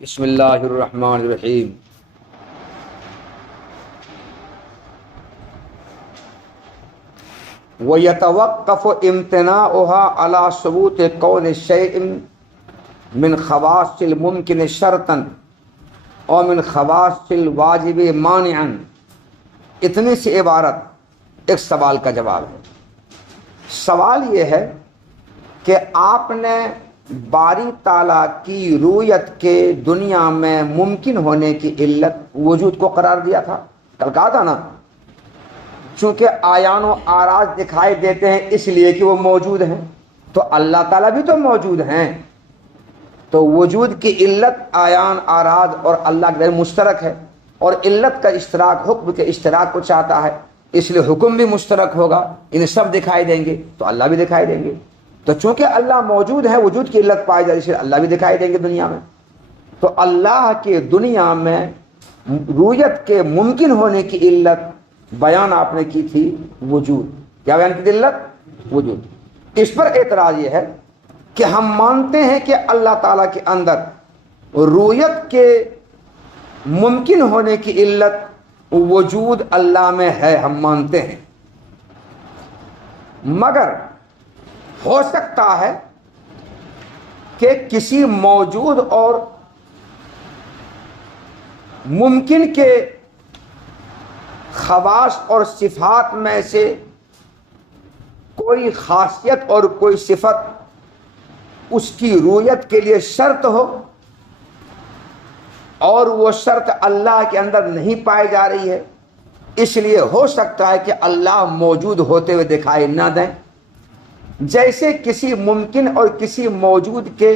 بسم اللہ الرحمن الرحیم۔ وَيَتَوَقَّفُ امْتِنَاؤُهَا عَلَى ثُبُوتِ كَوْنِ شَيْءٍ مِنْ خَوَاصِّ الْمُمْكِنِ شَرْطًا اور من خواص الواجب مانعا۔ اتنی سی عبارت ایک سوال کا جواب ہے۔ سوال یہ ہے کہ آپ نے باری تعالیٰ کی رویت کے دنیا میں ممکن ہونے کی علت وجود کو قرار دیا تھا، کل کہا تھا نا، چونکہ آیان و آراز دکھائی دیتے ہیں اس لیے کہ وہ موجود ہیں، تو اللہ تعالیٰ بھی تو موجود ہیں، تو وجود کی علت آیان آراز اور اللہ کے مشترک ہے، اور علت کا اشتراک حکم کے اشتراک کو چاہتا ہے، اس لیے حکم بھی مشترک ہوگا، انہیں سب دکھائی دیں گے تو اللہ بھی دکھائی دیں گے۔ تو چونکہ اللہ موجود ہے، وجود کی علت پائی جائے، اس لیے اللہ بھی دکھائی دیں گے دنیا میں۔ تو اللہ کے دنیا میں رویت کے ممکن ہونے کی علت بیان آپ نے کی تھی وجود۔ کیا بیان کی تھی علت؟ وجود۔ اس پر اعتراض یہ ہے کہ ہم مانتے ہیں کہ اللہ تعالیٰ کے اندر رویت کے ممکن ہونے کی علت وجود اللہ میں ہے، ہم مانتے ہیں، مگر ہو سکتا ہے کہ کسی موجود اور ممکن کے خواص اور صفات میں سے کوئی خاصیت اور کوئی صفت اس کی رویت کے لیے شرط ہو، اور وہ شرط اللہ کے اندر نہیں پائی جا رہی ہے، اس لیے ہو سکتا ہے کہ اللہ موجود ہوتے ہوئے دکھائی نہ دیں۔ جیسے کسی ممکن اور کسی موجود کے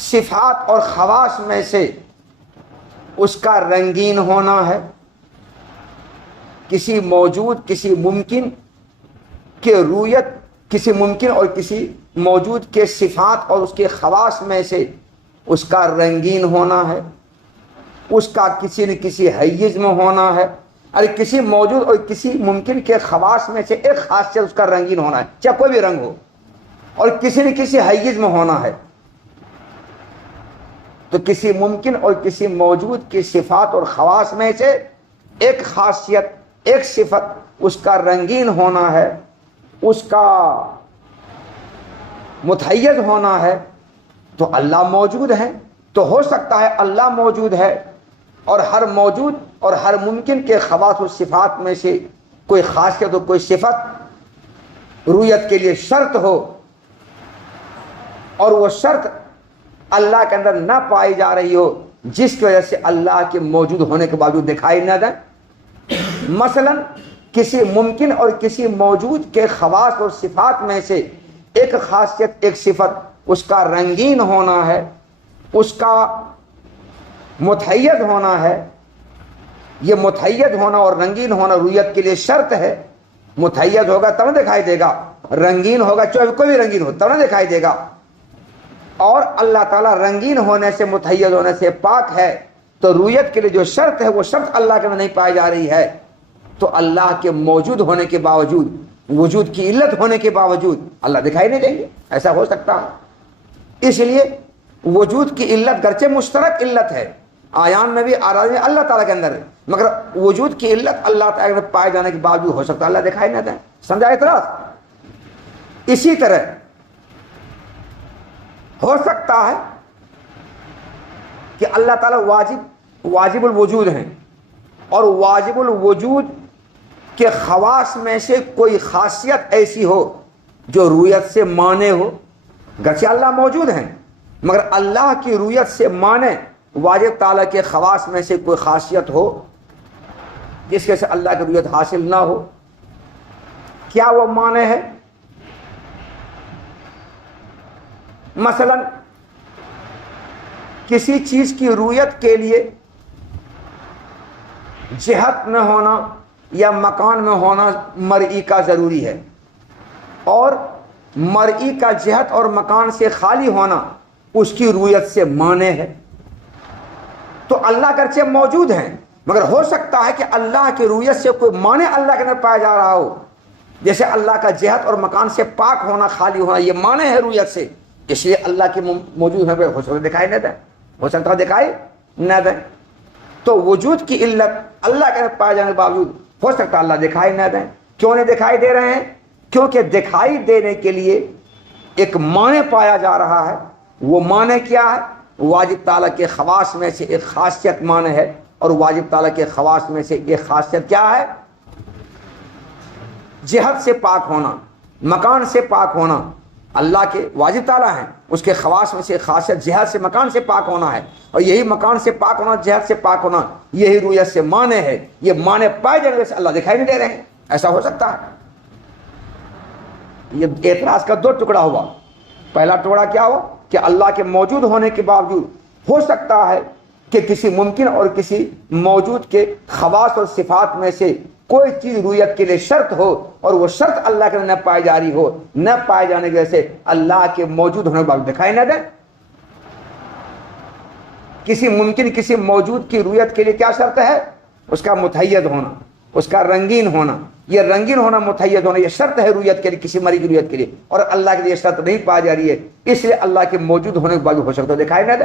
صفات اور خواص میں سے اس کا رنگین ہونا ہے، کسی موجود کسی ممکن کے رویت، کسی ممکن اور کسی موجود کے صفات اور اس کے خواص میں سے اس کا رنگین ہونا ہے، اس کا کسی نہ کسی حیز میں ہونا ہے، اور کسی موجود اور کسی ممکن کے خواص میں سے ایک خاصیت اس کا رنگین ہونا ہے، چاہے کوئی بھی رنگ ہو، اور کسی نہ کسی حیز میں ہونا ہے۔ تو کسی ممکن اور کسی موجود کی صفات اور خواص میں سے ایک خاصیت، ایک صفت اس کا رنگین ہونا ہے، اس کا متحیز ہونا ہے، تو اللہ موجود ہے۔ تو ہو سکتا ہے اللہ موجود ہے اور ہر موجود اور ہر ممکن کے خواص و صفات میں سے کوئی خاصیت و کوئی صفت رویت کے لیے شرط ہو، اور وہ شرط اللہ کے اندر نہ پائی جا رہی ہو، جس کی وجہ سے اللہ کے موجود ہونے کے باوجود دکھائی نہ دیں۔ مثلا کسی ممکن اور کسی موجود کے خواص اور صفات میں سے ایک خاصیت، ایک صفت اس کا رنگین ہونا ہے، اس کا متحید ہونا ہے۔ یہ متحید ہونا اور رنگین ہونا رویت کے لیے شرط ہے۔ متحید ہوگا تب نہ دکھائی دے گا، رنگین ہوگا چاہے کوئی بھی رنگین ہو تب نہ دکھائی دے گا۔ اور اللہ تعالیٰ رنگین ہونے سے، متحید ہونے سے پاک ہے، تو رویت کے لیے جو شرط ہے وہ شرط اللہ کے میں نہیں پائی جا رہی ہے، تو اللہ کے موجود ہونے کے باوجود، وجود کی علت ہونے کے باوجود اللہ دکھائی نہیں دیں گے۔ ایسا ہو سکتا ہے۔ اس لیے وجود کی علت گرچہ مشترک علت ہے، آیان میں بھی آراز میں اللہ تعالیٰ کے اندر ہے، مگر وجود کی علت اللہ تعالیٰ کے پائے جانے کے باوجود ہو سکتا ہے اللہ دکھائی نہ دیں۔ سمجھا اعتراض؟ اسی طرح ہو سکتا ہے کہ اللہ تعالیٰ واجب الوجود ہیں، اور واجب الوجود کے خواص میں سے کوئی خاصیت ایسی ہو جو رویت سے مانے ہو۔ گرچہ اللہ موجود ہیں، مگر اللہ کی رویت سے مانے واجب تعالیٰ کے خواص میں سے کوئی خاصیت ہو جس کے سے اللہ کی رویت حاصل نہ ہو۔ کیا وہ مانے ہے؟ مثلا کسی چیز کی رویت کے لیے جہت میں ہونا یا مکان میں ہونا مرئی کا ضروری ہے، اور مرئی کا جہت اور مکان سے خالی ہونا اس کی رویت سے مانے ہے۔ تو اللہ گرچہ موجود ہیں، مگر ہو سکتا ہے کہ اللہ کی رویت سے کوئی مانے اللہ کے اندر پایا جا رہا ہو، جیسے اللہ کا جہت اور مکان سے پاک ہونا، خالی ہونا، یہ مانے ہے رویت سے، اس لیے اللہ کے موجود ہونے پہ ہو سکتا دکھائی نہیں دے۔ ہو سکتا ہے دکھائی نہ دیں. تو وجود کی علت اللہ کے پائے جانے کے باوجود ہو سکتا ہے اللہ دکھائی نہ دیں. کیوں نہیں دکھائی دے رہے ہیں؟ کیونکہ دکھائی دینے کے لیے ایک معنی پایا جا رہا ہے. وہ معنی کیا ہے؟ واجب تعالیٰ کے خواص میں سے ایک خاصیت معنی ہے. اور واجب تعالیٰ کے خواص میں سے ایک خاصیت کیا ہے؟ جہت سے پاک ہونا، مکان سے پاک ہونا. اللہ کے واجب تعالیٰ ہیں، اس کے خواص میں سے ایک خاصیت جہت سے مکان سے پاک ہونا ہے. اور یہی مکان سے پاک ہونا، جہت سے پاک ہونا، یہی رویت سے معنی ہے. یہ معنی پائے جانے سے اللہ دکھائی نہیں دے رہے ہیں. ایسا ہو سکتا ہے؟ یہ اعتراض کا دو ٹکڑا ہوا. پہلا ٹکڑا کیا ہوا کہ اللہ کے موجود ہونے کے باوجود ہو سکتا ہے کہ کسی ممکن اور کسی موجود کے خواص اور صفات میں سے کوئی چیز رویت کے لیے شرط ہو اور وہ شرط اللہ کے نہ پائی جاری ہو. نہ پائے جانے کی وجہ سے اللہ کے موجود ہونے کے بعد دکھائی نہ دے. کسی ممکن کسی موجود کی رویت کے لیے کیا شرط ہے؟ اس کا متحید ہونا، اس کا رنگین ہونا. یہ رنگین ہونا، متحید ہونا، یہ شرط ہے رویت کے لیے، کسی مری کی رویت کے لیے. اور اللہ کے لیے شرط نہیں پائی جا رہی ہے، اس لیے اللہ کے موجود ہونے کے بعد ہو سکتا ہے دکھائی نہ دے.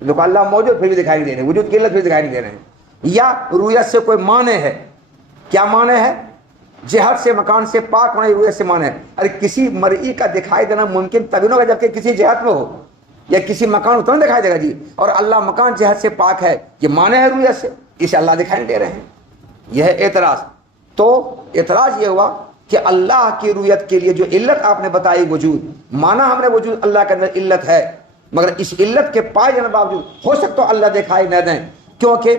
دیکھو اللہ موجود پھر بھی دکھائی نہیں دے رہے، وجود کی علت بھی دکھائی نہیں دے رہے ہیں. یا رویت سے کوئی معنی ہے. کیا معنی ہے؟ جہت سے مکان سے پاک ہونا، رویت سے معنی ہے. ارے کسی مرئی کا دکھائی دینا ممکن تبھی نہ ہوگا جبکہ کسی جہت میں ہو، یا کسی مکان اتنا دکھائی دے گا جی. اور اللہ مکان جہت سے پاک ہے، یہ معنی ہے رویت سے، اسے اللہ دکھائی نہیں دے رہے ہیں. یہ ہے اعتراض. تو اعتراض یہ ہوا کہ اللہ کی رویت کے لیے جو علت آپ نے بتائی وجود، مانا ہم نے وجود اللہ کے اندر علت ہے، مگر اس علت کے پائے جانے باوجود ہو سکتا ہے اللہ دکھائی نہ دیں. کیونکہ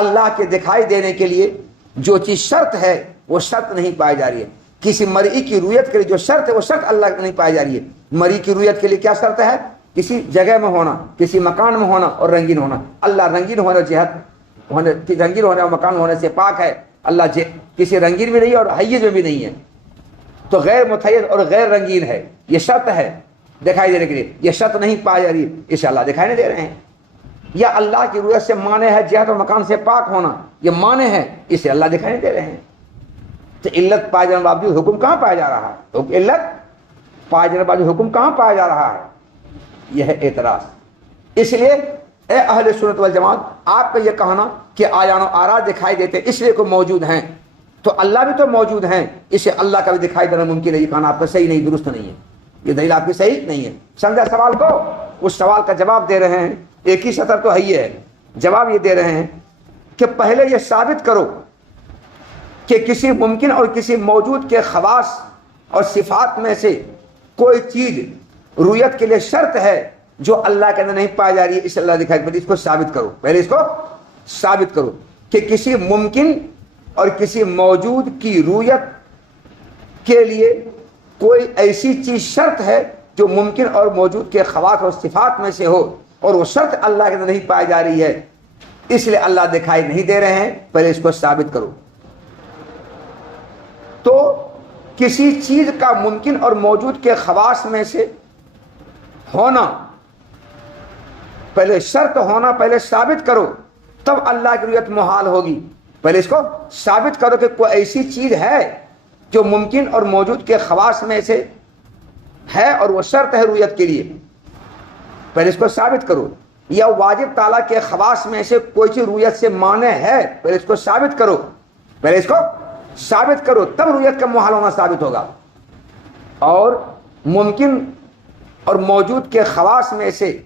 اللہ کے دکھائی دینے کے لیے جو چیز شرط ہے وہ شرط نہیں پائی جا رہی ہے. کسی مرئی کی رویت کے لیے جو شرط ہے وہ شرط اللہ کی نہیں پائی جا رہی ہے. مرئی کی رویت کے لیے کیا شرط ہے؟ کسی جگہ میں ہونا، کسی مکان میں ہونا اور رنگین ہونا. اللہ رنگین ہونے جہت ہونے، رنگین ہونے اور مکان ہونے سے پاک ہے. اللہ کسی رنگین بھی نہیں ہے اور حیز میں بھی نہیں ہے. تو غیر متحد اور غیر رنگین ہے، یہ شرط ہے دکھائی دینے کے لیے. یہ شرط نہیں پائی جا رہی، اسے اللہ دکھائی نہیں دے رہے ہیں. یا اللہ کی رویت سے معنی ہے جہت اور مکان سے پاک ہونا، یہ معنی ہے، اسے اللہ دکھائی نہیں دے رہے ہیں. تو علت پائے جانے باوجود حکم کہاں پایا جا رہا ہے؟ علت پائے جانے باوجود حکم کہاں پایا جا رہا ہے؟ یہ ہے اعتراض. اس لیے اے اہل سنت والجماعت، آپ کا یہ کہنا کہ آیان و آرا دکھائی دیتے اس لیے کو موجود ہیں، تو اللہ بھی تو موجود ہیں، اسے اللہ کا بھی دکھائی دینا ممکن ہے. یہ کہنا آپ کا صحیح نہیں، درست نہیں ہے. یہ دلیل آپ کی صحیح نہیں ہے. سمجھا سوال کو؟ اس سوال کا جواب دے رہے ہیں. ایک ہی سطر تو ہے ہی ہے. جواب یہ دے رہے ہیں کہ پہلے یہ ثابت کرو کہ کسی ممکن اور کسی موجود کے خواص اور صفات میں سے کوئی چیز رویت کے لیے شرط ہے جو اللہ کے اندر نہیں پائی جا رہی ہے، اس اللہ دکھائی. پہلے اس کو ثابت کرو، پہلے اس کو ثابت کرو کہ کسی ممکن اور کسی موجود کی رویت کے لیے کوئی ایسی چیز شرط ہے جو ممکن اور موجود کے خواص اور صفات میں سے ہو، اور وہ شرط اللہ کے اندر نہیں پائی جا رہی ہے، اس لیے اللہ دکھائی نہیں دے رہے ہیں. پہلے اس کو ثابت کرو. تو کسی چیز کا ممکن اور موجود کے خواص میں سے ہونا، پہلے شرط ہونا پہلے ثابت کرو، تب اللہ کی رویت محال ہوگی. پہلے اس کو ثابت کرو کہ کوئی ایسی چیز ہے جو ممکن اور موجود کے خواص میں سے ہے اور وہ شرط ہے رویت کے لیے. پہلے اس کو ثابت کرو. یا واجب تعالیٰ کے خواص میں سے کوئی چیز رویت سے معنی ہے، پہلے اس کو ثابت کرو. پہلے اس کو ثابت کرو، تب رویت کا محال ہونا ثابت ہوگا. اور ممکن اور موجود کے خواص میں سے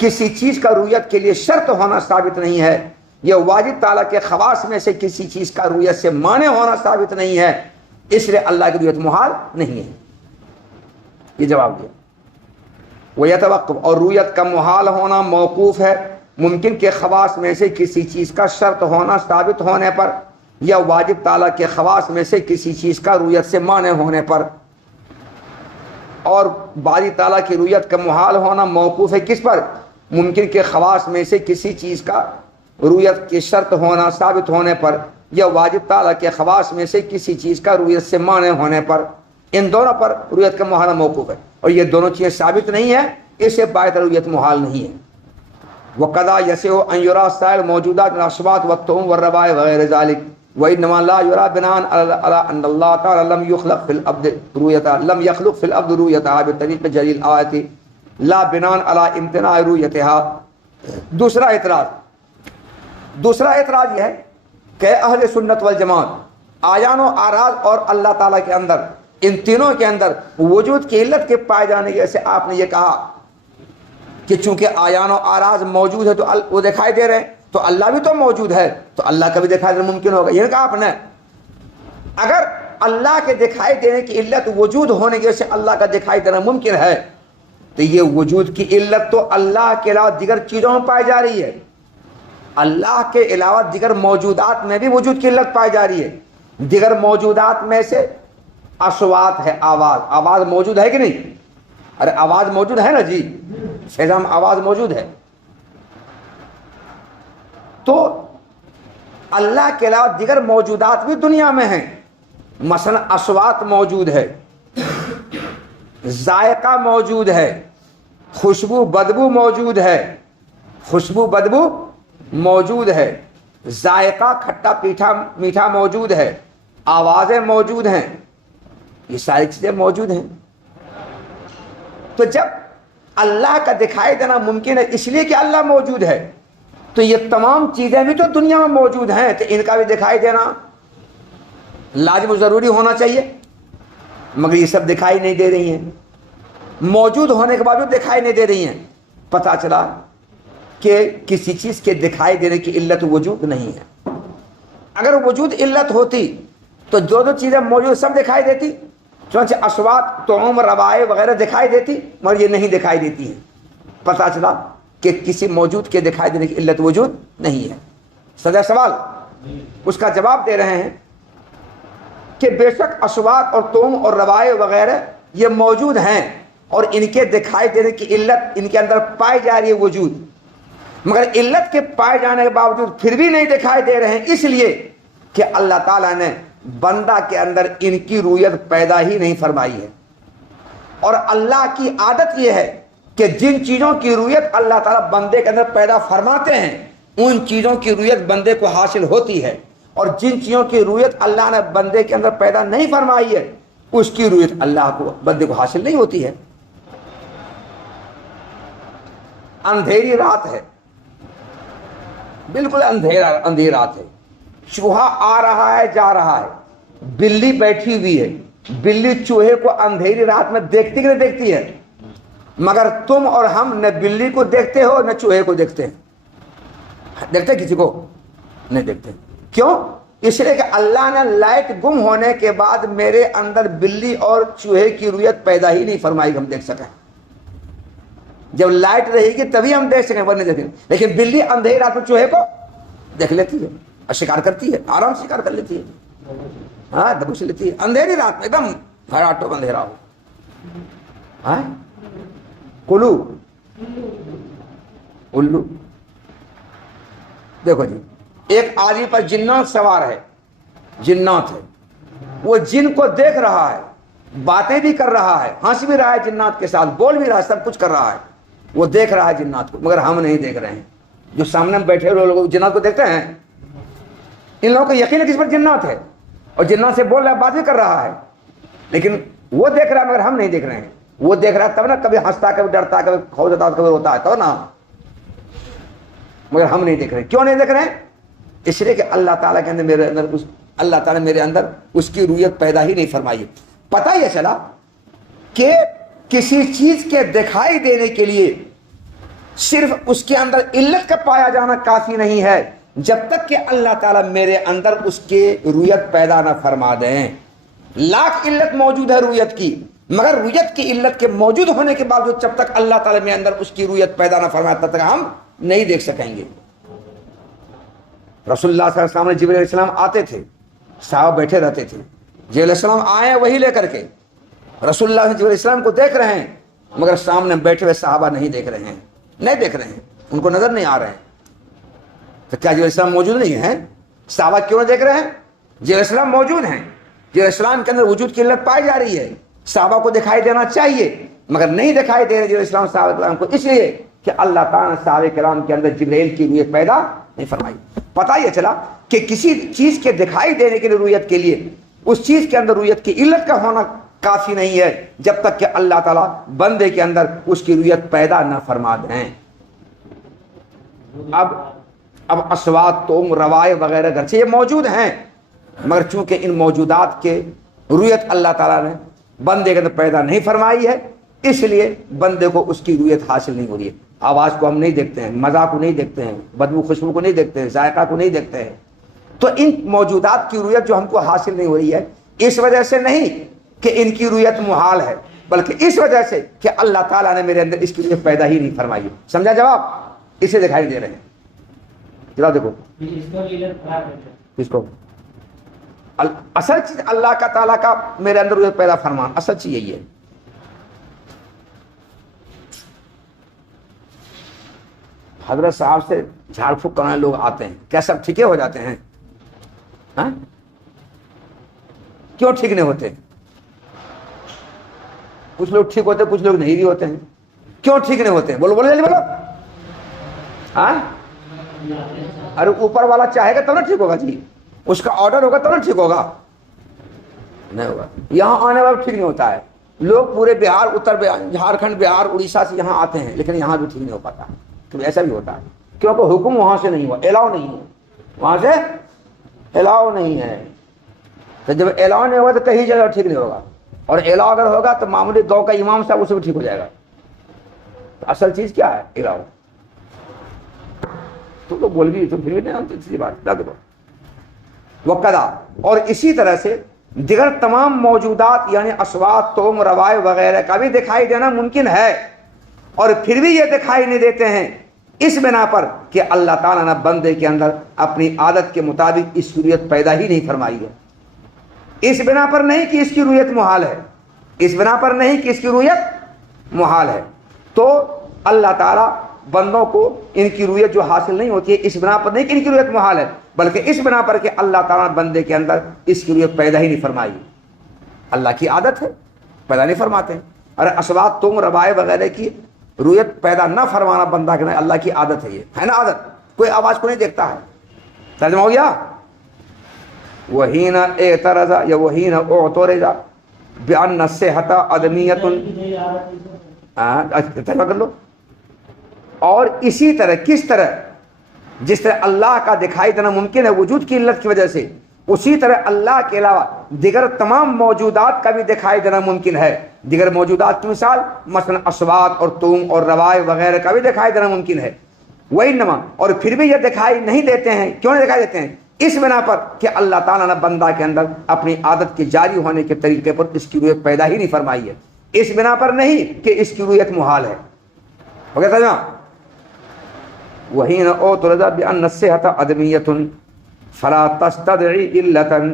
کسی چیز کا رویت کے لیے شرط ہونا ثابت نہیں ہے. یہ واجب تعالیٰ کے خواص میں سے کسی چیز کا رویت سے معنی ہونا ثابت نہیں ہے، اس لیے اللہ کی رویت محال نہیں ہے. یہ جواب دیا. وَيَتَوَقَّفُ، اور رویت کا محال ہونا موقوف ہے ممکن کے خواص میں سے کسی چیز کا شرط ہونا ثابت ہونے پر، یا واجب تعالیٰ کے خواص میں سے کسی چیز کا رویت سے معنی ہونے پر. اور باری تعالیٰ کی رویت کا محال ہونا موقوف ہے کس پر؟ ممکن کے خواص میں سے کسی چیز کا رویت کی شرط ہونا ثابت ہونے پر، یا واجب تعالیٰ کے خواص میں سے کسی چیز کا رویت سے معنی ہونے پر. ان دونوں پر رویت کا محال موقوف ہے، اور یہ دونوں چیزیں ثابت نہیں ہے، اسے باعث رویت محال نہیں ہے. وَقَضَى يَسِعُ أَن يُرَى سَائِرُ الْمَوْجُودَاتِ مِنَ الْأَصْوَاتِ وَالطُّعُمِ وَالرَّوَائِحِ وَغَيْرِ ذَلِكَ وَإِنَّمَا لَا يُرَى بِنَاءً عَلَى أَنَّ اللَّهَ تَعَالَى لَمْ يَخْلُقْ فِي الْأَرْضِ رُؤْيَتَهَا بِطَرِيقِ جَلِي الْآيَةِ لَا بِنَاءً عَلَى امْتِنَاعِ رُؤْيَتِهَا دوسرا اعتراض یہ ہے کہ اہل سنت والجماعت آیان و آراز اور اللہ تعالیٰ کے اندر، ان تینوں کے اندر وجود کی علت کے پائے جانے کی، جیسے آپ نے یہ کہا کہ چونکہ آیان و آراز موجود ہے تو وہ دکھائی دے رہے ہیں، تو اللہ بھی تو موجود ہے، تو اللہ کا بھی دکھائی دینا ممکن ہوگا، یہ کہا آپ نے۔ اگر اللہ کے دکھائی دینے کی علت وجود ہونے کی وجہ سے اللہ کا دکھائی دینا ممکن ہے، تو یہ وجود کی علت تو اللہ کے علاوہ دیگر چیزوں میں پائی جا رہی ہے۔ اللہ کے علاوہ دیگر موجودات میں بھی وجود کی علت پائی جا رہی ہے۔ دیگر موجودات میں سے اصوات ہے، آواز موجود ہے کہ نہیں؟ ارے آواز موجود ہے نا جی، فیضام آواز موجود ہے۔ تو اللہ کے علاوہ دیگر موجودات بھی دنیا میں ہیں، مثلا اصوات موجود ہے، ذائقہ موجود ہے، خوشبو بدبو موجود ہے، موجود ہے، ذائقہ کھٹا میٹھا موجود ہے، آوازیں موجود ہیں، یہ ساری چیزیں موجود ہیں۔ تو جب اللہ کا دکھائی دینا ممکن ہے اس لیے کہ اللہ موجود ہے، تو یہ تمام چیزیں بھی تو دنیا میں موجود ہیں، تو ان کا بھی دکھائی دینا لازم و ضروری ہونا چاہیے، مگر یہ سب دکھائی نہیں دے رہی ہیں، موجود ہونے کے باوجود دکھائی نہیں دے رہی ہیں۔ پتہ چلا کہ کسی چیز کے دکھائی دینے کی علت وجود نہیں ہے۔ اگر وجود علت ہوتی تو جو چیزیں موجود سب دکھائی دیتی، چنانچہ اصوات، طعوم، روائے وغیرہ دکھائی دیتی، مگر یہ نہیں دکھائی دیتی ہیں۔ پتہ چلا کہ کسی موجود کے دکھائی دینے کی علت وجود نہیں ہے۔ سجا سوال اس کا جواب دے رہے ہیں کہ بے شک اصوات اور طعوم اور روائے وغیرہ یہ موجود ہیں، اور ان کے دکھائی دینے کی علت ان کے اندر پائی جا رہی ہے وجود، مگر علت کے پائے جانے کے باوجود پھر بھی نہیں دکھائی دے رہے ہیں، اس لیے کہ اللہ تعالیٰ نے بندہ کے اندر ان کی رویت پیدا ہی نہیں فرمائی ہے۔ اور اللہ کی عادت یہ ہے کہ جن چیزوں کی رویت اللہ تعالیٰ بندے کے اندر پیدا فرماتے ہیں ان چیزوں کی رویت بندے کو حاصل ہوتی ہے، اور جن چیزوں کی رویت اللہ نے بندے کے اندر پیدا نہیں فرمائی ہے اس کی رویت اللہ کو بندے کو حاصل نہیں ہوتی ہے۔ اندھیری رات ہے، بالکل اندھیری رات ہے، چوہا آ رہا ہے جا رہا ہے، بلی بیٹھی ہوئی ہے، بلی چوہے کو اندھیری رات میں دیکھتی کہ نہیں دیکھتی ہے؟ مگر تم اور ہم نہ بلی کو دیکھتے ہو نہ چوہے کو دیکھتے ہیں، دیکھتے کسی کو نہیں دیکھتے۔ کیوں؟ اس لیے کہ اللہ نے لائٹ گم ہونے کے بعد میرے اندر بلی اور چوہے کی رویت پیدا ہی نہیں فرمائی کہ ہم دیکھ سکیں۔ جب لائٹ رہے گی تبھی ہم دیکھ سکیں، ورنہ دیکھیں۔ لیکن بلی اندھیری رات میں چوہے کو دیکھ لیتی ہے اور شکار کرتی ہے، آرام سے شکار کر لیتی ہے، ہاں دبوچ لیتی ہے اندھیری رات میں، ایک دم بھراٹو میں اندھیرا ہو۔ ہاں کلو الو، دیکھو جی، ایک آدمی پر جنات سوار ہے، جنات ہے، وہ جن کو دیکھ رہا ہے، باتیں بھی کر رہا ہے، ہنس بھی رہا ہے جنات کے ساتھ، بول بھی رہا ہے، سب کچھ کر رہا ہے، وہ دیکھ رہا ہے جنات کو، مگر ہم نہیں دیکھ رہے ہیں۔ جو سامنے بیٹھے ہوئے لوگ جنات کو دیکھتے ہیں، ان لوگوں کو یقین ہے کہ اس پر جنات ہے، اور جنات سے بول رہا ہے، بات بھی کر رہا ہے، لیکن وہ دیکھ رہا ہے مگر ہم نہیں دیکھ رہے ہیں۔ وہ دیکھ رہا ہے تب نا، کبھی ہنستا کبھی ڈرتا کبھی کھو جاتا کبھی روتا ہے تو نا، مگر ہم نہیں دیکھ رہے ہیں۔ کیوں نہیں دیکھ رہے ہیں؟ اس لیے کہ اللہ تعالیٰ کے اندر میرے اندر اللہ تعالیٰ میرے اندر اس کی رویت پیدا ہی نہیں فرمائی۔ پتہ یہ چلا کہ کسی چیز کے دکھائی دینے کے لیے صرف اس کے اندر علت کا پایا جانا کافی نہیں ہے، جب تک کہ اللہ تعالیٰ میرے اندر اس کے رویت پیدا نہ فرما دیں۔ لاکھ علت موجود ہے رویت کی، مگر رویت کی علت کے موجود ہونے کے باوجود جب تک اللہ تعالیٰ میرے اندر اس کی رویت پیدا نہ فرمائے تب تک ہم نہیں دیکھ سکیں گے۔ رسول اللہ صلی اللہ علیہ وسلم نے جبرائیل علیہ السلام آتے تھے، صحابہ بیٹھے رہتے تھے، جبرائیل علیہ السلام آئے وہی لے کر کے، رسول اللہ جبرائیل علیہ السلام کو دیکھ رہے ہیں، مگر سامنے بیٹھے ہوئے صحابہ نہیں دیکھ رہے ہیں، نہیں دیکھ رہے ہیں، ان کو نظر نہیں آ رہے ہیں۔ تو کیا جبرائیل علیہ السلام موجود نہیں ہیں؟ صحابہ کیوں نہیں دیکھ رہے ہیں؟ جبرائیل علیہ السلام موجود ہیں، جبرائیل علیہ السلام کے اندر وجود کی علت پائی جا رہی ہے، صحابہ کو دکھائی دینا چاہیے مگر نہیں دکھائی دے رہے جبرائیل علیہ السلام صحابہ کرام کو، اس لیے کہ اللہ تعالیٰ نے صحابہ کرام کے اندر جبرائیل کی رویت پیدا نہیں فرمائی۔ پتہ یہ چلا کہ کسی چیز کے دکھائی دینے کے لیے رویت کے لیے اس چیز کے اندر رویت کی علت کا ہونا کافی نہیں ہے، جب تک کہ اللہ تعالیٰ بندے کے اندر اس کی رویت پیدا نہ فرما دیں۔ اب اسوات توم روائے وغیرہ گرچہ یہ موجود ہیں، مگر چونکہ ان موجودات کے رویت اللہ تعالیٰ نے بندے کے اندر پیدا نہیں فرمائی ہے، اس لیے بندے کو اس کی رویت حاصل نہیں ہو رہی ہے۔ آواز کو ہم نہیں دیکھتے ہیں، مزہ کو نہیں دیکھتے ہیں، بدبو خوشبو کو نہیں دیکھتے ہیں، ذائقہ کو نہیں دیکھتے ہیں، تو ان موجودات کی رویت جو ہم کو حاصل نہیں ہو رہی ہے، اس وجہ سے نہیں کہ ان کی رویت محال ہے، بلکہ اس وجہ سے کہ اللہ تعالیٰ نے میرے اندر اس کی رویت پیدا ہی نہیں فرمائی ہے۔ سمجھا جواب؟ اسے دکھائی دے رہے ہیں، چلا دیکھو اس کو اصل چیز اللہ کا تعالیٰ کا میرے اندر رویت پیدا فرمان، اصل چیز یہی ہے۔ حضرت صاحب سے جھاڑ پھونک کرانے لوگ آتے ہیں، کیا سب ٹھیکے ہو جاتے ہیں؟ ہاں کیوں ٹھیک نہیں ہوتے؟ کچھ لوگ ٹھیک ہوتے ہیں، کچھ لوگ نہیں بھی ہوتے ہیں، کیوں ٹھیک نہیں ہوتے ہیں؟ بولو بولو جلدی بولو۔ ہاں ارے اوپر والا چاہے گا تب نہ ٹھیک ہوگا جی، اس کا آرڈر ہوگا تب نہ ٹھیک ہوگا، نہیں ہوگا۔ یہاں آنے والا ٹھیک نہیں ہوتا ہے، لوگ پورے بہار، اتر بہار، جھارکھنڈ، بہار، اڑیسہ سے یہاں آتے ہیں، لیکن یہاں بھی ٹھیک نہیں ہو پاتا، کیونکہ ایسا بھی ہوتا ہے کیونکہ حکم وہاں سے نہیں ہوا، الاؤ نہیں ہے، وہاں سے الاؤ نہیں ہے۔ تو جب الاؤ نہیں ہوگا تو کہیں جگہ ٹھیک نہیں ہوگا، اور الاؤ اگر ہوگا تو معمولی گاؤں کا امام صاحب اسے بھی ٹھیک ہو جائے گا۔ تو اصل چیز کیا ہے؟ الاؤ۔ تو لوگ بول بھی تو پھر بھی نہیں اسی بات وقدا، اور اسی طرح سے دیگر تمام موجودات یعنی اصوات، توم، روائے وغیرہ کا بھی دکھائی دینا ممکن ہے، اور پھر بھی یہ دکھائی نہیں دیتے ہیں اس بنا پر کہ اللہ تعالیٰ نے بندے کے اندر اپنی عادت کے مطابق اس کی رویت پیدا ہی نہیں فرمائی ہے۔ اس بنا پر نہیں کہ اس کی رویت محال ہے، اس بنا پر نہیں کہ اس کی رویت محال ہے، تو اللہ تعالیٰ بندوں کو ان کی رویت جو حاصل نہیں ہوتی ہے اس بنا پر نہیں کہ ان کی رویت محال ہے، بلکہ اس بنا پر کہ اللہ تعالیٰ نے بندے کے اندر اس کی رویت پیدا ہی نہیں فرمائی۔ اللہ کی عادت ہے، پیدا نہیں فرماتے ہیں۔ اور اسباب توم، روائے وغیرہ کی رویت پیدا نہ فرمانا بندہ کے، اللہ کی عادت ہے، یہ ہے نا عادت، کوئی آواز کو نہیں دیکھتا ہے۔ ترجمہ ہو گیا؟ وحین اعترض یا وحین اعترض بان الصحۃ ادمیۃ، ترجمہ کر لو۔ اور اسی طرح، کس طرح؟ جس طرح اللہ کا دکھائی دینا ممکن ہے وجود کی علت کی وجہ سے، اسی طرح اللہ کے علاوہ دیگر تمام موجودات کا بھی دکھائی دینا ممکن ہے۔ دیگر موجودات کی مثال مثلا اصوات اور توم اور روائے وغیرہ کا بھی دکھائی دینا ممکن ہے۔ وَإِنَّمَا، اور پھر بھی یہ دکھائی نہیں دیتے ہیں، کیوں نہیں دکھائی دیتے ہیں؟ اس بنا پر کہ اللہ تعالیٰ نے بندہ کے اندر اپنی عادت کے جاری ہونے کے طریقے پر اس کی رویت پیدا ہی نہیں فرمائی ہے، اس بنا پر نہیں کہ اس کی رویت محال ہے۔ ہو گیا ترجمہ؟ وَحِينَ اُعْتُرِضَ بِأَنَّ الصِّحَةَ عَدْمِيَّةٌ فَلَا تَسْتَدْعِي عِلَّةً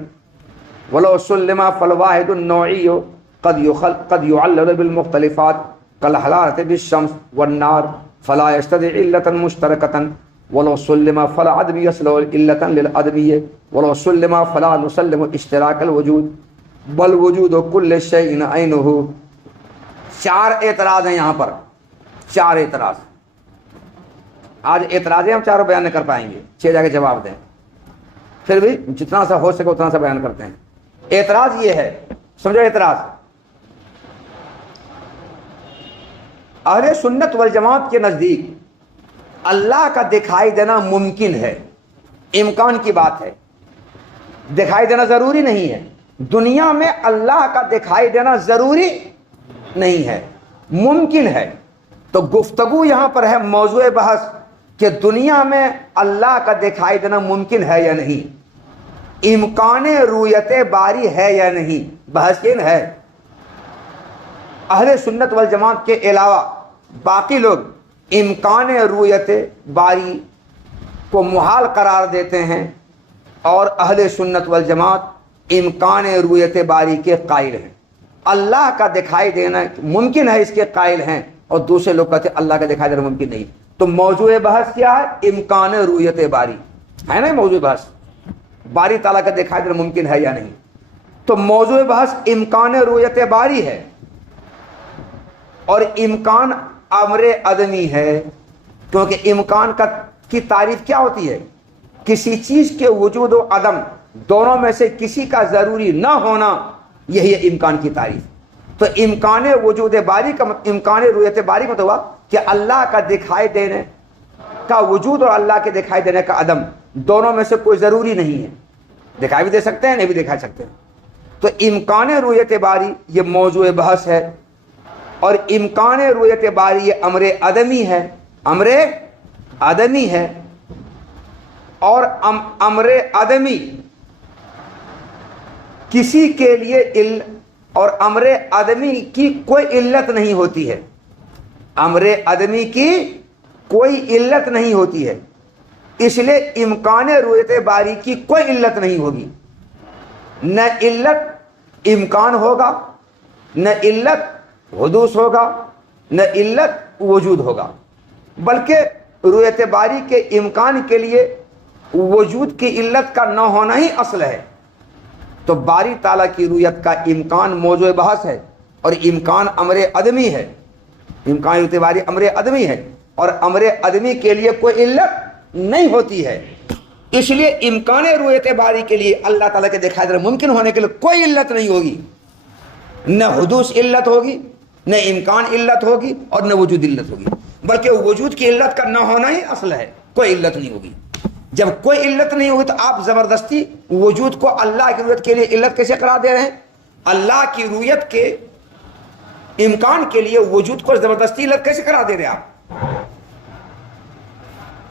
وَلَوْ سُلِّمَ فَالْوَاحِدُ النَّوْعِيُّ قَدْ يُعَلَّلُ بِالْمُخْتَلِفَاتِ كَالْحَرَارَةِ بِالشَّمْسِ وَالنَّارِ فَلَا يَسْتَدْعِي عِلَّةً مُشْتَرَكَةً وَلَوْ سُلِّمَ فَلَا عَدْمِ يَصْلُحُ عِلَّةً لِلْعَدْمِيِّ وَلَوْ سُلِّمَ فَلَا نُسَلِّمُ اشْتِرَاكَ الْوُجُودِ بَلْ وُجُودُ كُلِّ شَيْءٍ عَيْنُهُ۔ چار اعتراض ہیں یہاں پر، چار اعتراض۔ آج اعتراضیں ہم چاروں بیان نہیں کر پائیں گے، 6 جا کے جواب دیں، پھر بھی جتنا سا ہو سکے اتنا سا بیان کرتے ہیں۔ اعتراض یہ ہے، سمجھو اعتراض، اہل سنت والجماعت کے نزدیک اللہ کا دکھائی دینا ممکن ہے، امکان کی بات ہے، دکھائی دینا ضروری نہیں ہے۔ دنیا میں اللہ کا دکھائی دینا ضروری نہیں ہے، ممکن ہے۔ تو گفتگو یہاں پر ہے، موضوع بحث کہ دنیا میں اللہ کا دکھائی دینا ممکن ہے یا نہیں، امکان رویت باری ہے یا نہیں، بحث یہ ہے۔ اہل سنت والجماعت کے علاوہ باقی لوگ امکان رویت باری کو محال قرار دیتے ہیں، اور اہل سنت والجماعت امکان رویت باری کے قائل ہیں۔ اللہ کا دکھائی دینا ممکن ہے اس کے قائل ہیں، اور دوسرے لوگ کہتے ہیں اللہ کا دکھائی دینا ممکن نہیں۔ تو موضوع بحث کیا ہے؟ امکان رویت باری ہے نا، موضوع بحث باری تعالیٰ کا دکھائی دینا ممکن ہے یا نہیں۔ تو موضوع بحث امکان رویت باری ہے، اور امکان امر عدمی ہے، کیونکہ امکان کی تعریف کیا ہوتی ہے؟ کسی چیز کے وجود و عدم دونوں میں سے کسی کا ضروری نہ ہونا، یہی ہے امکان کی تعریف۔ تو امکان وجود باری کا امکان رویت باری کا مطلب ہوا کہ اللہ کا دکھائی دینے کا وجود اور اللہ کے دکھائی دینے کا عدم، دونوں میں سے کوئی ضروری نہیں ہے، دکھائی بھی دے سکتے ہیں نہیں بھی دکھا سکتے ہیں۔ تو امکان رؤیت باری یہ موضوع بحث ہے، اور امکان رؤیت باری یہ امر عدمی ہے، امر عدمی ہے، اور امر عدمی کسی کے لیے اور امر عدمی کی کوئی علت نہیں ہوتی ہے، امر عدمی کی کوئی علت نہیں ہوتی ہے، اس لیے امکان رؤیت باری کی کوئی علت نہیں ہوگی، نہ علت امکان ہوگا، نہ علت حدوث ہوگا، نہ علت وجود ہوگا، بلکہ رؤیت باری کے امکان کے لیے وجود کی علت کا نہ ہونا ہی اصل ہے۔ تو باری تعالیٰ کی رؤیت کا امکان موضوع بحث ہے، اور امکان امر عدمی ہے، امکان رؤیت باری امر عدمی ہے، اور امر عدمی کے لیے کوئی علت نہیں ہوتی ہے، اس لیے امکان رؤیت باری کے لیے اللہ تعالیٰ کے دکھائی دینا ممکن ہونے کے لیے کوئی علت نہیں ہوگی، نہ حدوث علت ہوگی، نہ امکان علت ہوگی، اور نہ وجود علت ہوگی، بلکہ وجود کی علت کا نہ ہونا ہی اصل ہے، کوئی علت نہیں ہوگی۔ جب کوئی علت نہیں ہوگی تو آپ زبردستی وجود کو اللہ کی رؤیت کے لیے علت کیسے قرار دے رہے ہیں؟ اللہ کی رؤیت کے امکان کے لیے وجود کو زبردستی علت کیسے قرار دے رہے ہیں آپ؟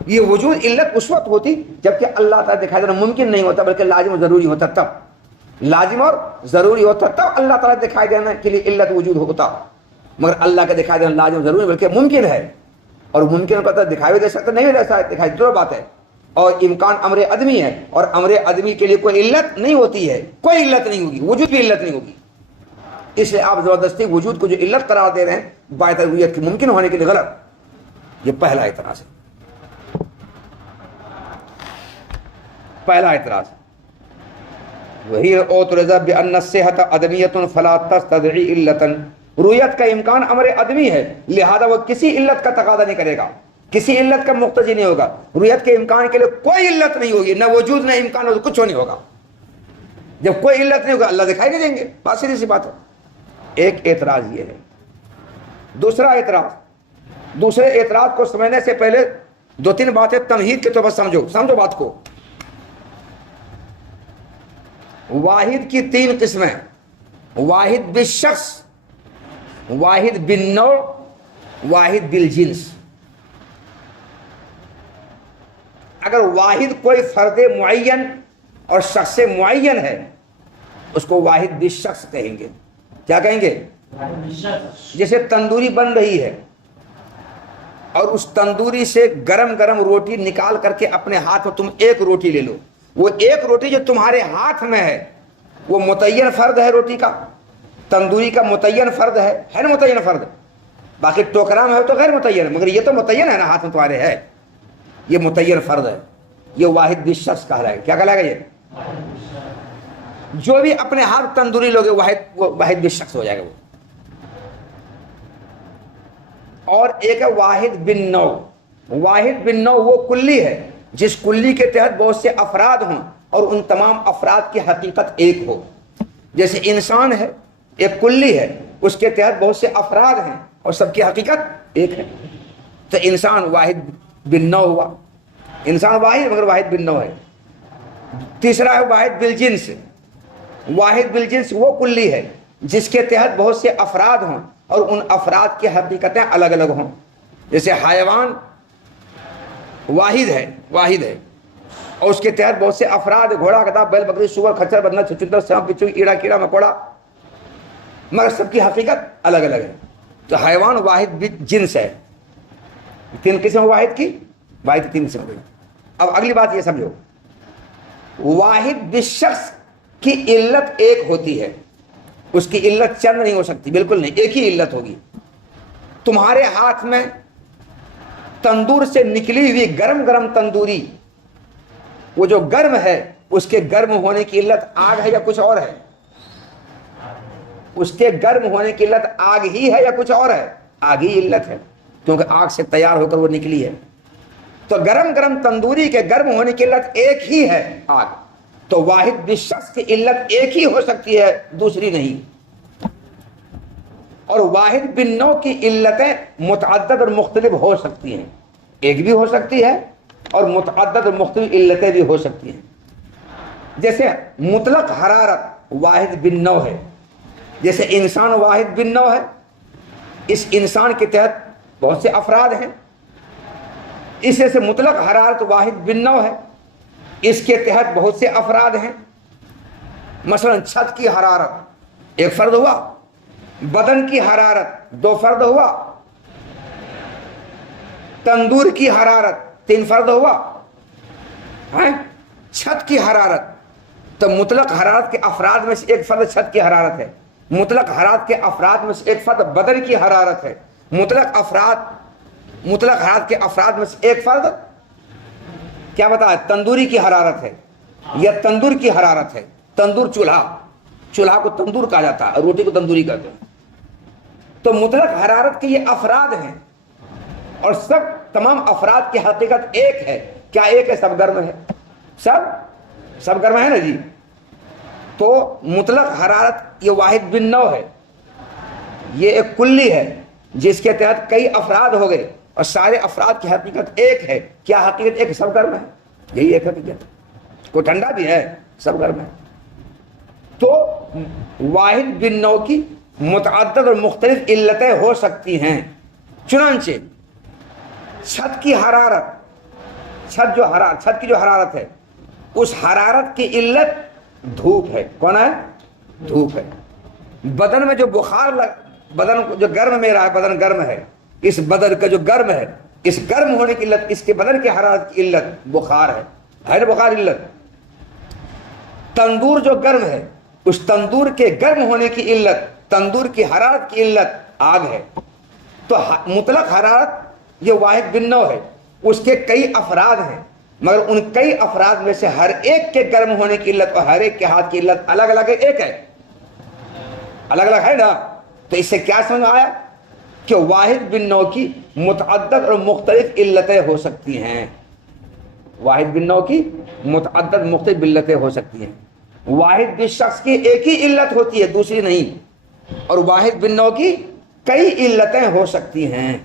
یہ وجود علت اس وقت ہوتی جبکہ اللہ تعالیٰ دکھائی دینا ممکن نہیں ہوتا، بلکہ لازم اور ضروری ہوتا، تب لازم اور ضروری ہوتا تب اللہ تعالیٰ دکھائی دینے کے لیے علت وجود ہوتا، مگر اللہ کا دکھائی دینا لازم ضروری بلکہ ممکن ہے، اور ممکن کو دکھائی بھی دے سکتا نہیں دے سکتا، دکھائی دو بات ہے، اور امکان امر عدمی ہے، اور امر عدمی کے لیے کوئی علت نہیں ہوتی ہے، کوئی علت نہیں ہوگی، وجود بھی علت نہیں ہوگی، اس لیے آپ زبردستی وجود کو جو علت قرار دے رہے ہیں باعث رؤیت کی ممکن ہونے کے لیے غلط۔ یہ پہلا اعتراض ہے، پہلا اعتراض وہی اعترض بان الصحۃ عدمیۃ فلا تستدعی علۃ، رؤیت کا امکان امر عدمی ہے لہذا وہ کسی علت کا تقاضا نہیں کرے گا، کسی علت کا مقتضی نہیں ہوگا، رؤیت کے امکان کے لیے کوئی علت نہیں ہوگی، نہ وجود نہ امکان، کچھ نہیں ہوگا، جب کوئی علت نہیں ہوگا اللہ دکھائی نہیں دیں گے، بات سیدھی سی بات ہے۔ ایک اعتراض یہ ہے۔ دوسرا اعتراض، دوسرے اعتراض کو سمجھنے سے پہلے دو تین باتیں تمہید کے طور پر سمجھو بات کو۔ واحد کی تین قسمیں، واحد بالشخص، واحد بالنوع، واحد بالجنس۔ اگر واحد کوئی فرد معین اور شخص معین ہے اس کو واحد بالشخص کہیں گے۔ کیا کہیں گے؟ جیسے تندوری بن رہی ہے اور اس تندوری سے گرم گرم روٹی نکال کر کے اپنے ہاتھ میں تم ایک روٹی لے لو، وہ ایک روٹی جو تمہارے ہاتھ میں ہے وہ متعین فرد ہے، روٹی کا تندوری کا متعین فرد ہے نا، متعین فرد، باقی ٹوکرا میں ہے تو غیر متعین ہے، مگر یہ تو متعین ہے نا، ہاتھ میں تمہارے ہے، یہ متعین فرد ہے، یہ واحد بالشخص کہلائے گا۔ کیا کہلائے گا؟ یہ جو بھی اپنے ہاتھ تندوری لوگے واحد بالشخص ہو جائے گا وہ۔ اور ایک ہے واحد بالنوع، واحد بالنوع وہ کلی ہے جس کلی کے تحت بہت سے افراد ہوں اور ان تمام افراد کی حقیقت ایک ہو، جیسے انسان ہے ایک کلی ہے، اس کے تحت بہت سے افراد ہیں اور سب کی حقیقت ایک ہے، تو انسان واحد بالنوع ہوا، انسان واحد مگر واحد بالنوع ہے۔ تیسرا ہے واحد بالجنس، واحد بالجنس وہ کلی ہے جس کے تحت بہت سے افراد ہوں اور ان افراد کی حقیقتیں الگ الگ ہوں، جیسے حیوان واحد ہے اور اس کے تحت بہت سے افراد، گھوڑا گدھا بیل بکری سور کھچر بندر چھچندر سانپ بچھو کیڑا کیڑا مکوڑا، مگر سب کی حقیقت الگ الگ ہے۔ تو حیوان واحد جنس ہے، تین قسم واحد کی، واحد تین قسم ہوئی۔ اب اگلی بات یہ سمجھو، واحد بالشخص کی علت ایک ہوتی ہے، اس کی علت چند نہیں ہو سکتی، بالکل نہیں، ایک ہی علت ہوگی۔ تمہارے ہاتھ میں تندور سے نکلی ہوئی گرم گرم تندوری، وہ جو گرم ہے اس کے گرم ہونے کی علت آگ ہے یا کچھ اور ہے؟ اس کے گرم ہونے کی علت آگ ہی ہے یا کچھ اور ہے؟ آگ ہی علت ہے، کیونکہ آگ سے تیار ہو کر وہ نکلی ہے۔ تو گرم گرم تندوری کے گرم ہونے کی علت ایک ہی ہے، آگ۔ تو واحد بالشخص کی علت ایک ہی ہو سکتی ہے، دوسری نہیں۔ اور واحد بالنوع کی علتیں متعدد اور مختلف ہو سکتی ہیں، ایک بھی ہو سکتی ہے اور متعدد اور مختلف علتیں بھی ہو سکتی ہیں. جیسے مطلق حرارت واحد بن نوع ہے، جیسے انسان واحد بن نوع ہے، اس انسان کے تحت بہت سے افراد ہیں، اس سے مطلق حرارت واحد بن نوع ہے، اس کے تحت بہت سے افراد ہیں. مثلا چھت کی حرارت ایک فرد ہوا، بدن کی حرارت دو فرد ہوا، تندور کی حرارت تین فرد ہوا. چھت کی حرارت تو مطلق حرارت کے افراد میں سے ایک فرد چھت کی حرارت ہے، مطلق حرارت کے افراد میں سے ایک فرد بدن کی حرارت ہے، مطلق حرارت کے افراد میں سے ایک فرد کیا بتا ہے تندوری کی حرارت ہے یا تندور کی حرارت ہے. تندور چولہا کو تندور کہا جاتا ہے، روٹی کو تندوری کہتے ہیں. تو مطلق حرارت کے یہ افراد ہیں اور تمام افراد کی حقیقت ایک ہے. کیا ایک ہے؟ سب گرم ہے، سب گرم ہے نا جی. تو مطلق حرارت یہ واحد بن نوع ہے، یہ ایک کلی ہے جس کے تحت کئی افراد ہو گئے اور سارے افراد کی حقیقت ایک ہے. کیا حقیقت ایک؟ سب گرم ہے. یہی ایک حقیقت. کوئی ٹھنڈا بھی ہے، سب گرم ہے. تو واحد بن نوع کی متعدد اور مختلف علتیں ہو سکتی ہیں. چنانچہ چھت کی حرارت، چھت کی جو حرارت ہے، اس حرارت کی علت دھوپ ہے. کون ہے؟ دھوپ ہے. بدن میں جو بخار بدن جو گرم میں رہا ہے، بدن گرم ہے، اس بدن کا جو گرم ہے، اس گرم ہونے کی علت، اس کے بدن کی حرارت کی علت بخار ہے نا بخار علت. تندور جو گرم ہے، اس تندور کے گرم ہونے کی علت، تندور کی حرارت کی علت آگ ہے. تو مطلق حرارت یہ واحد بن نوع ہے، اس کے کئی افراد ہیں، مگر ان کئی افراد میں سے ہر ایک کے گرم ہونے کی علت اور ہر ایک کے ہاتھ کی علت الگ الگ ہے. ایک ہے، الگ الگ ہے نا. تو اس سے کیا سمجھ آیا کہ واحد بن نوع کی متعدد اور مختلف علتیں ہو سکتی ہیں. واحد بن نوع کی متعدد مختلف علتیں ہو سکتی ہیں. واحد بن شخص کی ایک ہی علت ہوتی ہے، دوسری نہیں. اور واحد بن نوع کی کئی علتیں ہو سکتی ہیں.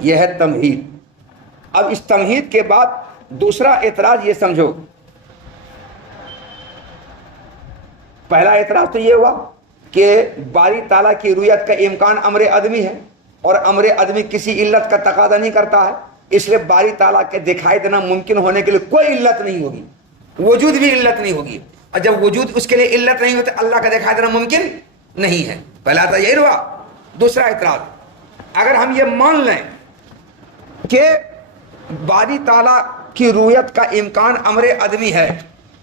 یہ ہے تمہید. اب اس تمہید کے بعد دوسرا اعتراض یہ سمجھو. پہلا اعتراض تو یہ ہوا کہ باری تعالیٰ کی رویت کا امکان امر عدمی ہے اور امر عدمی کسی علت کا تقاضا نہیں کرتا ہے، اس لیے باری تعالیٰ کے دکھائی دینا ممکن ہونے کے لیے کوئی علت نہیں ہوگی، وجود بھی علت نہیں ہوگی. اور جب وجود اس کے لیے علت نہیں ہوتی، اللہ کا دکھائی دینا ممکن نہیں ہے. پہلا تو یہی ہوا. دوسرا اعتراض، اگر ہم یہ مان لیں کہ باری تعالیٰ کی رویت کا امکان امر عدمی ہے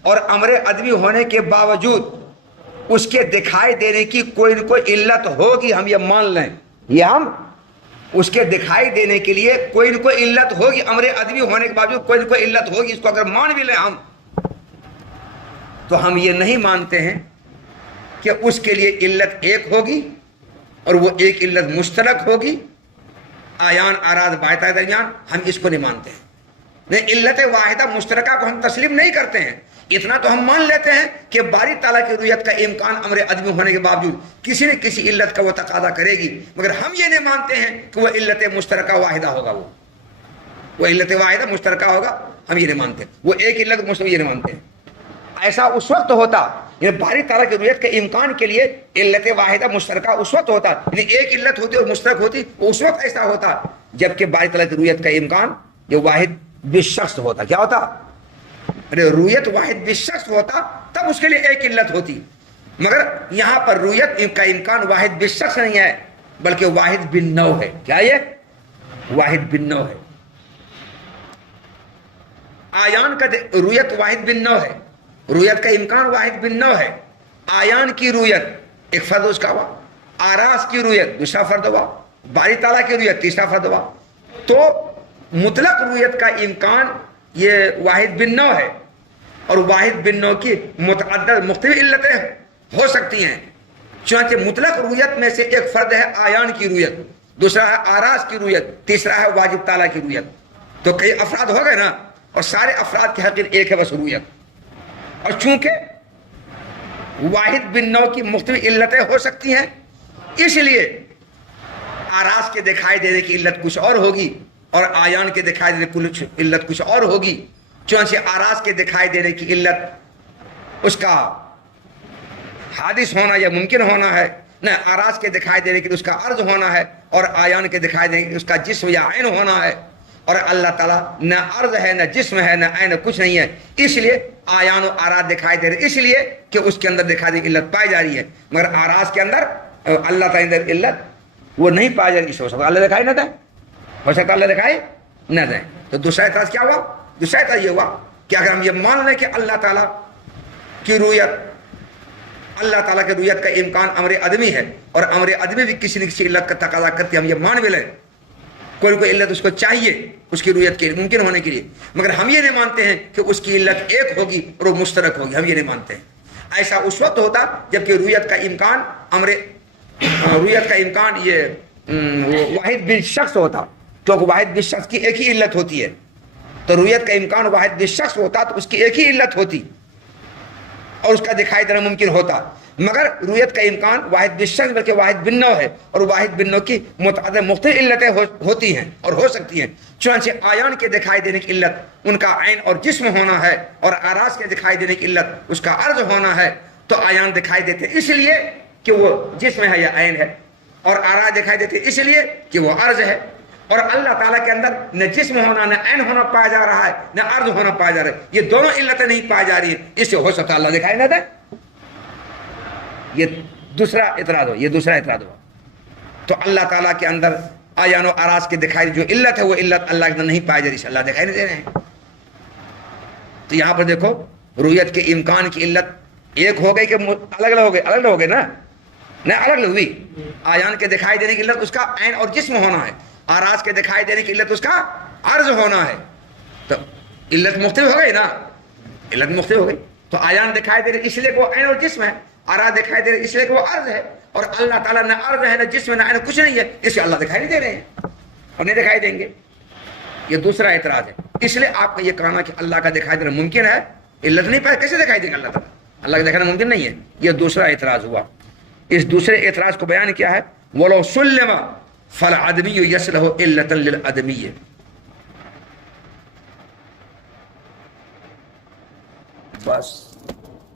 اور امر عدمی ہونے کے باوجود اس کے دکھائی دینے کی کوئی نہ کوئی علت ہوگی، ہم یہ مان لیں، یہ ہم اس کے دکھائی دینے کے لیے کوئی نہ کوئی علت ہوگی، امر عدمی ہونے کے باوجود کوئی نہ کوئی علت ہوگی، اس کو اگر مان بھی لیں ہم، تو ہم یہ نہیں مانتے ہیں کہ اس کے لیے علت ایک ہوگی اور وہ ایک علت مشترک ہوگی آیان آراز باعث درمیان. ہم اس کو نہیں مانتے ہیں. نہیں، علت واحدہ مشترکہ کو ہم تسلیم نہیں کرتے ہیں. اتنا تو ہم مان لیتے ہیں کہ باری تعالیٰ کی رویت کا امکان امر عدمی ہونے کے باوجود کسی نہ کسی علت کا وہ تقاضا کرے گی، مگر ہم یہ نہیں مانتے ہیں کہ وہ علت مشترکہ واحدہ ہوگا. وہ علت واحدہ مشترکہ ہوگا، ہم یہ نہیں مانتے. وہ ایک علت مشترکہ یہ نہیں مانتے ہیں. ایسا اس وقت ہوتا، یعنی باری تعالیٰ کی رویت کے امکان کے لیے علت واحدہ مشترکہ اس وقت ہوتا، یعنی ایک علت ہوتی اور مشترک ہوتی، اس وقت ایسا ہوتا جبکہ باری تعالیٰ کی رویت کا امکان یہ واحد بالشخص ہوتا. کیا ہوتا؟ رویت واحد بالشخص ہوتا، تب اس کے لیے ایک علت ہوتی. مگر یہاں پر رویت کا امکان واحد بالشخص نہیں ہے بلکہ واحد بن نوع ہے. کیا یہ واحد بن نوع ہے؟ آیان کا رویت واحد بن نوع ہے، رویت کا امکان واحد بن نوع ہے. آیان کی رویت ایک فرد اس کا ہوا، آراز کی رویت دوسرا فرد ہوا، باری تعالیٰ کی رویت تیسرا فرد ہوا. تو مطلق رویت کا امکان یہ واحد بن نوع ہے اور واحد بن نوع کی متعدد مختلف علتیں ہو سکتی ہیں. چنانچہ مطلق رویت میں سے ایک فرد ہے آیان کی رویت، دوسرا ہے آراز کی رویت، تیسرا ہے واجب تعالیٰ کی رویت. تو کئی افراد ہو گئے نا، اور سارے افراد کی حقیقت ایک ہے بس رویت. اور چونکہ واحد بن نوع کی مختلف علتیں ہو سکتی ہیں، اس لیے آراز کے دکھائی دینے کی علت کچھ اور ہوگی اور آیان کے دکھائی دینے کی علت کچھ اور ہوگی. چنانچہ آراز کے دکھائی دینے کی علت اس کا حادث ہونا یا ممکن ہونا ہے، نہ آراز کے دکھائی دینے کی اس کا عرض ہونا ہے، اور آیان کے دکھائی دینے کی اس کا جسم یا عین ہونا ہے. اور اللہ تعالیٰ نہ عرض ہے، نہ جسم ہے، نہ عین، کچھ نہیں ہے. اس لیے آیان و آراز دکھائی دے رہے، اس لیے کہ اس کے اندر دکھائی دینے کی علت پائی جا رہی ہے. مگر آراز کے اندر اللہ تعالیٰ اندر علت وہ نہیں پائی جا رہی. اس ہو سکتا اللہ دکھائی نہ دیں، ہو سکتا اللہ دکھائی نہ دیں. تو دوسرا اعتراض کیا ہوا؟ دوسرا اعتراض یہ ہوا کہ اگر ہم یہ مان لیں کہ اللہ تعالیٰ کی رؤیت، اللہ تعالیٰ کی رؤیت کا امکان امر عدمی ہے، اور امر عدمی بھی کسی نہ کسی علت کا تقاضا کرتی ہے، ہم یہ مان بھی لیں کوئی کوئی علت اس کو چاہیے اس کی رؤیت کے ممکن ہونے کے لیے، مگر ہم یہ نہیں مانتے ہیں کہ اس کی علت ایک ہوگی اور وہ مشترک ہوگی. ہم یہ نہیں مانتے ہیں. ایسا اس وقت ہوتا جبکہ رؤیت کا امکان رؤیت کا امکان یہ واحد بالشخص ہوتا، کیونکہ واحد بالشخص کی ایک ہی علت ہوتی ہے. تو رؤیت کا امکان واحد بالشخص ہوتا تو اس کی ایک ہی علت ہوتی اور اس کا دکھائی دینا ممکن ہوتا. مگر رؤیت کا امکان واحد بالشخص بلکہ واحد بن نوع ہے، اور واحد بن نوع کی متعدد مختلف علتیں ہوتی ہیں اور ہو سکتی ہیں. چنانچہ آیان کے دکھائی دینے کی علت ان کا عین اور جسم ہونا ہے، اور آراز کے دکھائی دینے کی علت اس کا عرض ہونا ہے. تو آیان دکھائی دیتے اس لیے کہ وہ جسم ہے یا عین ہے، اور آراز دکھائی دیتے اس لیے کہ وہ عرض ہے. اور اللہ تعالیٰ کے اندر نہ جسم ہونا نہ عین ہونا پایا جا رہا ہے، نہ عرض ہونا پایا جا رہا ہے. یہ دونوں علتیں نہیں پائی جا رہی ہیں، اس سے ہو سکتا اللہ دکھائی نہ دے. یہ دوسرا اعتراض ہو، یہ دوسرا اعتراض ہوا. تو اللہ تعالیٰ کے اندر آیان و آراز کے دکھائی جو علت ہے وہ علت اللہ کے اندر نہیں پائی جا رہی، اللہ دکھائی نہیں دے رہے ہیں. تو یہاں پر دیکھو رؤیت کے امکان کی علت ایک ہو گئی کہ الگ الگ ہو گئے، الگ الگ ہو گئے نا، نہ الگ الگ ہوئی. آیان کے دکھائی دینے کی علت اس کا عین اور جسم ہونا ہے، آراز کے دکھائی دینے کی علت اس کا عرض ہونا ہے. تو علت مختلف ہو گئی نا، علت مختلف ہو گئی. تو آیان دکھائی دے رہے اس لیے کہ وہ عین اور جسم ہے، آراز دکھائی دے رہے اس لیے کہ وہ عرض ہے. اور اللہ تعالیٰ نہ عرض ہے، نہ جسم، نہ عین، کچھ نہیں ہے، اس سے اللہ دکھائی نہیں دے رہے ہیں اور نہیں دکھائی دیں گے. یہ دوسرا اعتراض ہے. اس لیے آپ کا یہ کہنا کہ اللہ کا دکھائی دینا ممکن ہے، علت نہیں پائے کیسے دکھائی دیں گے اللہ تعالیٰ؟ اللہ کا دکھانا ممکن نہیں ہے. یہ دوسرا اعتراض ہوا. اس دوسرے اعتراض کو بیان کیا ہے، وَلَوْ سُلِّمَ فَالْعَدْمِيُّ يَصْلُحُ عِلَّةً لِلْعَدْمِيِّ. بس